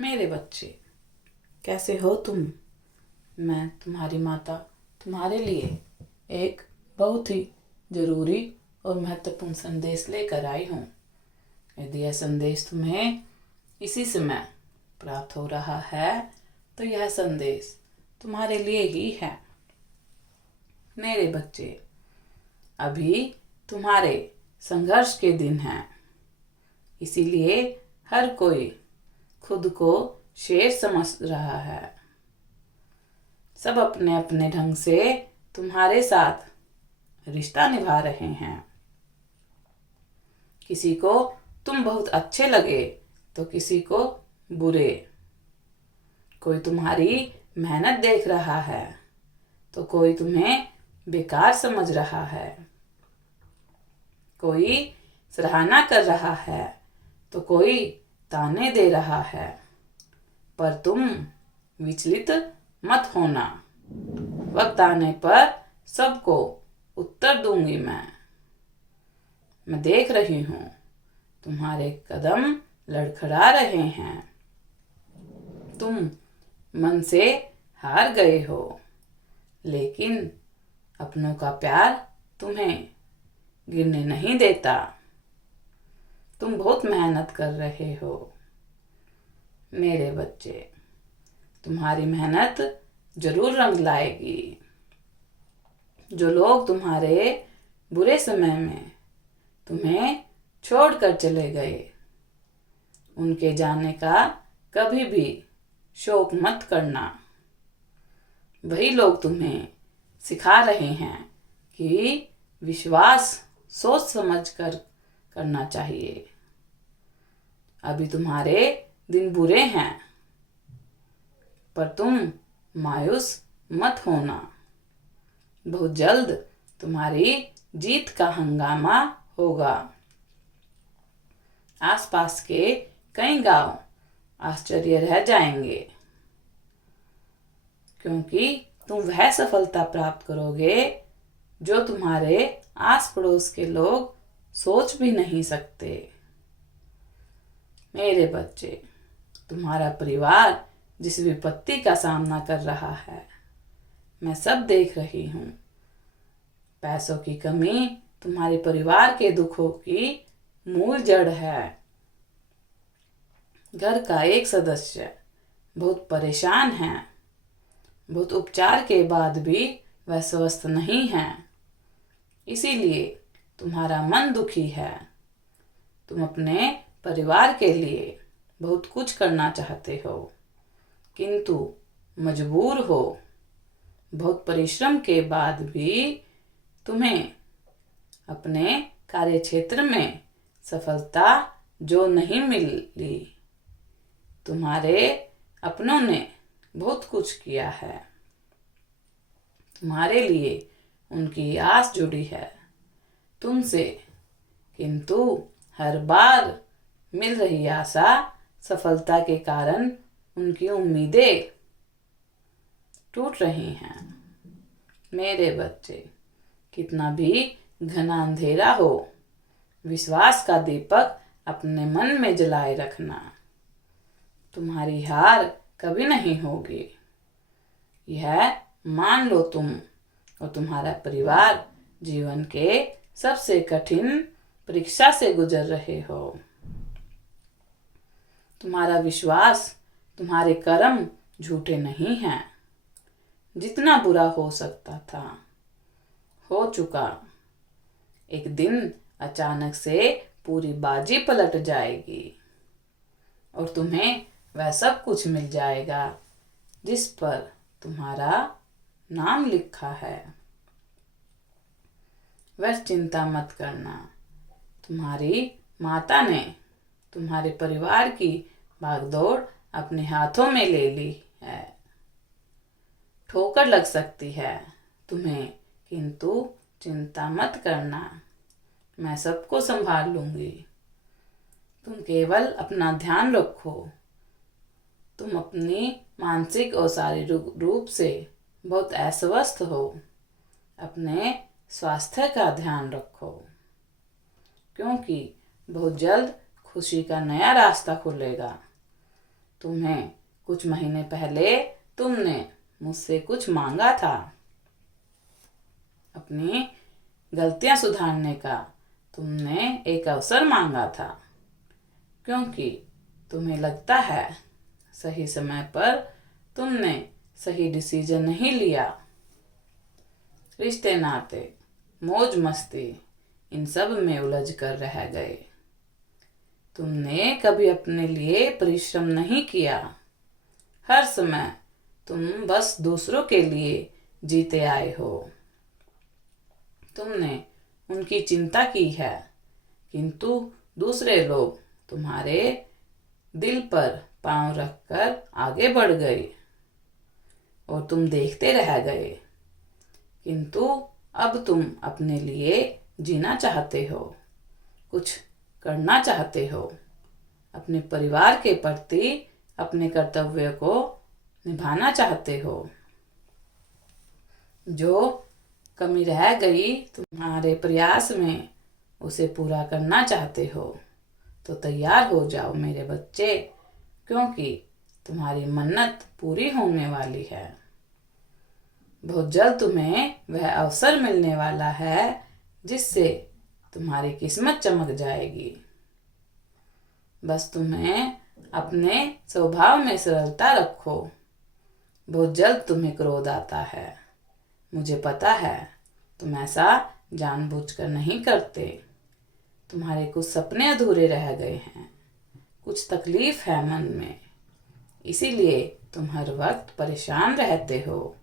मेरे बच्चे, कैसे हो तुम। मैं तुम्हारी माता तुम्हारे लिए एक बहुत ही ज़रूरी और महत्वपूर्ण संदेश लेकर आई हूँ। यदि यह संदेश तुम्हें इसी समय प्राप्त हो रहा है तो यह संदेश तुम्हारे लिए ही है। मेरे बच्चे, अभी तुम्हारे संघर्ष के दिन हैं, इसीलिए हर कोई खुद को शेर समझ रहा है। सब अपने अपने ढंग से तुम्हारे साथ रिश्ता निभा रहे हैं। किसी को तुम बहुत अच्छे लगे तो किसी को बुरे। कोई तुम्हारी मेहनत देख रहा है तो कोई तुम्हें बेकार समझ रहा है। कोई सराहना कर रहा है तो कोई ताने दे रहा है। पर तुम विचलित मत होना। वक्त आने पर सबको उत्तर दूंगी मैं देख रही हूँ, तुम्हारे कदम लड़खड़ा रहे हैं। तुम मन से हार गए हो, लेकिन अपनों का प्यार तुम्हें गिरने नहीं देता। तुम बहुत मेहनत कर रहे हो। मेरे बच्चे, तुम्हारी मेहनत जरूर रंग लाएगी। जो लोग तुम्हारे बुरे समय में तुम्हें छोड़कर चले गए, उनके जाने का कभी भी शोक मत करना। वही लोग तुम्हें सिखा रहे हैं कि विश्वास सोच समझ कर करना चाहिए। अभी तुम्हारे दिन बुरे हैं, पर तुम मायूस मत होना। बहुत जल्द तुम्हारी जीत का हंगामा होगा। आसपास के कई गांव आश्चर्य रह जाएंगे, क्योंकि तुम वह सफलता प्राप्त करोगे जो तुम्हारे आस पड़ोस के लोग सोच भी नहीं सकते। मेरे बच्चे, तुम्हारा परिवार जिस विपत्ति का सामना कर रहा है, मैं सब देख रही हूँ। पैसों की कमी तुम्हारे परिवार के दुखों की मूल जड़ है। घर का एक सदस्य बहुत परेशान है। बहुत उपचार के बाद भी वह स्वस्थ नहीं है, इसीलिए तुम्हारा मन दुखी है। तुम अपने परिवार के लिए बहुत कुछ करना चाहते हो, किंतु मजबूर हो। बहुत परिश्रम के बाद भी तुम्हें अपने कार्यक्षेत्र में सफलता जो नहीं मिली। तुम्हारे अपनों ने बहुत कुछ किया है, तुम्हारे लिए उनकी आस जुड़ी है तुमसे, किंतु हर बार मिल रही आशा सफलता के कारण उनकी उम्मीदें टूट रही हैं। मेरे बच्चे, कितना भी घना अंधेरा हो, विश्वास का दीपक अपने मन में जलाए रखना। तुम्हारी हार कभी नहीं होगी, यह मान लो। तुम और तुम्हारा परिवार जीवन के सबसे कठिन परीक्षा से गुजर रहे हो। तुम्हारा विश्वास, तुम्हारे कर्म झूठे नहीं हैं। जितना बुरा हो सकता था हो चुका। एक दिन अचानक से पूरी बाजी पलट जाएगी और तुम्हें वह सब कुछ मिल जाएगा जिस पर तुम्हारा नाम लिखा है। वह चिंता मत करना। तुम्हारी माता ने तुम्हारे परिवार की भागदौड़ अपने हाथों में ले ली है। ठोकर लग सकती है तुम्हें, किंतु चिंता मत करना, मैं सबको संभाल लूंगी। तुम केवल अपना ध्यान रखो। तुम अपनी मानसिक और शारीरिक रूप से बहुत अस्वस्थ हो। अपने स्वास्थ्य का ध्यान रखो, क्योंकि बहुत जल्द खुशी का नया रास्ता खुलेगा। तुम्हें कुछ महीने पहले तुमने मुझसे कुछ मांगा था, अपनी गलतियां सुधारने का तुमने एक अवसर मांगा था, क्योंकि तुम्हें लगता है सही समय पर तुमने सही डिसीजन नहीं लिया। रिश्ते नाते, मौज मस्ती, इन सब में उलझ कर रह गए। तुमने कभी अपने लिए परिश्रम नहीं किया। हर समय तुम बस दूसरों के लिए जीते आए हो। तुमने उनकी चिंता की है, किंतु दूसरे लोग तुम्हारे दिल पर पांव रखकर आगे बढ़ गए और तुम देखते रह गए। किंतु अब तुम अपने लिए जीना चाहते हो, कुछ करना चाहते हो, अपने परिवार के प्रति अपने कर्तव्य को निभाना चाहते हो। जो कमी रह गई तुम्हारे प्रयास में, उसे पूरा करना चाहते हो तो तैयार हो जाओ मेरे बच्चे, क्योंकि तुम्हारी मन्नत पूरी होने वाली है। बहुत जल्द तुम्हें वह अवसर मिलने वाला है जिससे तुम्हारी किस्मत चमक जाएगी। बस तुम्हें अपने स्वभाव में सरलता रखो। बहुत जल्द तुम्हें क्रोध आता है, मुझे पता है। तुम ऐसा जानबूझकर नहीं करते। तुम्हारे कुछ सपने अधूरे रह गए हैं, कुछ तकलीफ है मन में, इसीलिए तुम हर वक्त परेशान रहते हो।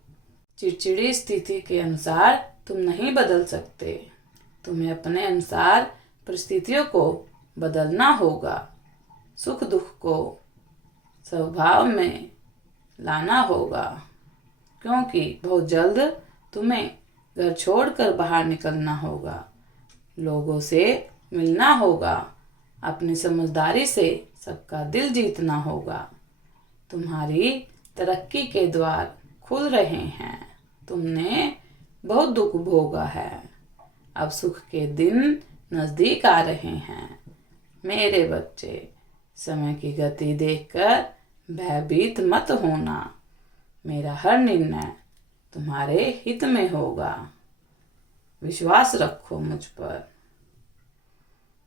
चिड़चिड़ी स्थिति के अनुसार तुम नहीं बदल सकते। तुम्हें अपने अनुसार परिस्थितियों को बदलना होगा। सुख दुख को स्वभाव में लाना होगा, क्योंकि बहुत जल्द तुम्हें घर छोड़कर बाहर निकलना होगा। लोगों से मिलना होगा, अपनी समझदारी से सबका दिल जीतना होगा। तुम्हारी तरक्की के द्वार खुल रहे हैं। तुमने बहुत दुख भोगा है, अब सुख के दिन नजदीक आ रहे हैं। मेरे बच्चे, समय की गति देखकर भयभीत मत होना। मेरा हर निर्णय तुम्हारे हित में होगा। विश्वास रखो मुझ पर,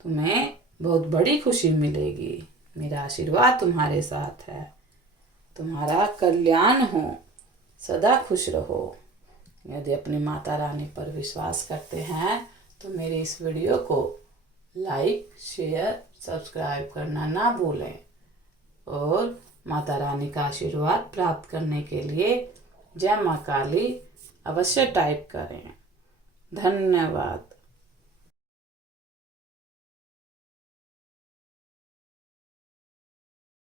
तुम्हें बहुत बड़ी खुशी मिलेगी। मेरा आशीर्वाद तुम्हारे साथ है। तुम्हारा कल्याण हो, सदा खुश रहो। यदि अपनी माता रानी पर विश्वास करते हैं तो मेरे इस वीडियो को लाइक, शेयर, सब्सक्राइब करना ना भूलें और माता रानी का आशीर्वाद प्राप्त करने के लिए जय माँ काली अवश्य टाइप करें। धन्यवाद।